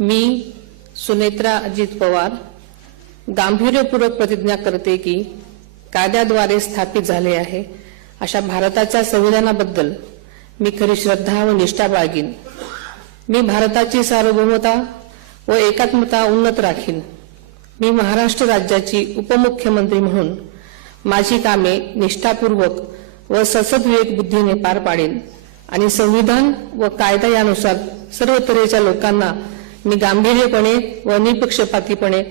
मी सुनेत्रा अजित पवार गांभीर्यपूर्वक प्रतिज्ञा करते की कायद्याद्वारे स्थापित झाले आहे अशा भारताच्या संविधानाबद्दल मी खरी श्रद्धा व निष्ठा बाळगीन। मी भारताची सार्वभौमता व एकात्मता उन्नत राखीन। मी महाराष्ट्र राज्याची उपमुख्यमंत्री म्हणून माझी कामे निष्ठापूर्वक व सद्विवेक बुद्धीने पार पाडेन आणि संविधान व कायदा यानुसार सर्व तऱ्हेच्या लोकांना मी गांभीर्यपणे व निपक्षपातीपणे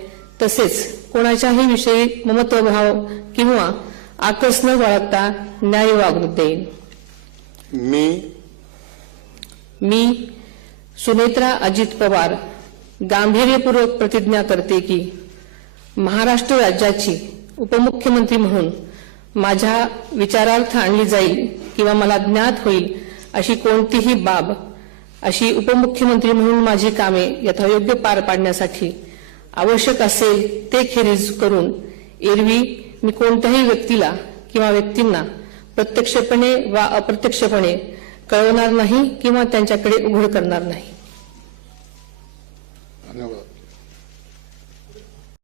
तसेच कोणाच्याही विषयी ममत्वभाव किंवा आकस न बाळगता न्याय वागणूक देईन। मी सुनेत्रा अजित पवार गांभीर्यपूर्वक प्रतिज्ञा करते की महाराष्ट्र राज्याची उपमुख्यमंत्री म्हणून माझ्या विचारार्थ आणली जाईल किंवा मला ज्ञात होईल अशी कोणतीही बाब अशी उपमुख्यमंत्री म्हणून माझी कामे यथायोग्य पार पाडण्यासाठी आवश्यक असेल ते खेरीज करून एरवी मी कोणत्याही व्यक्तीला किंवा व्यक्तींना प्रत्यक्षपणे वा अप्रत्यक्षपणे कळवणार नाही किंवा त्यांच्याकडे उघड करणार नाही। धन्यवाद।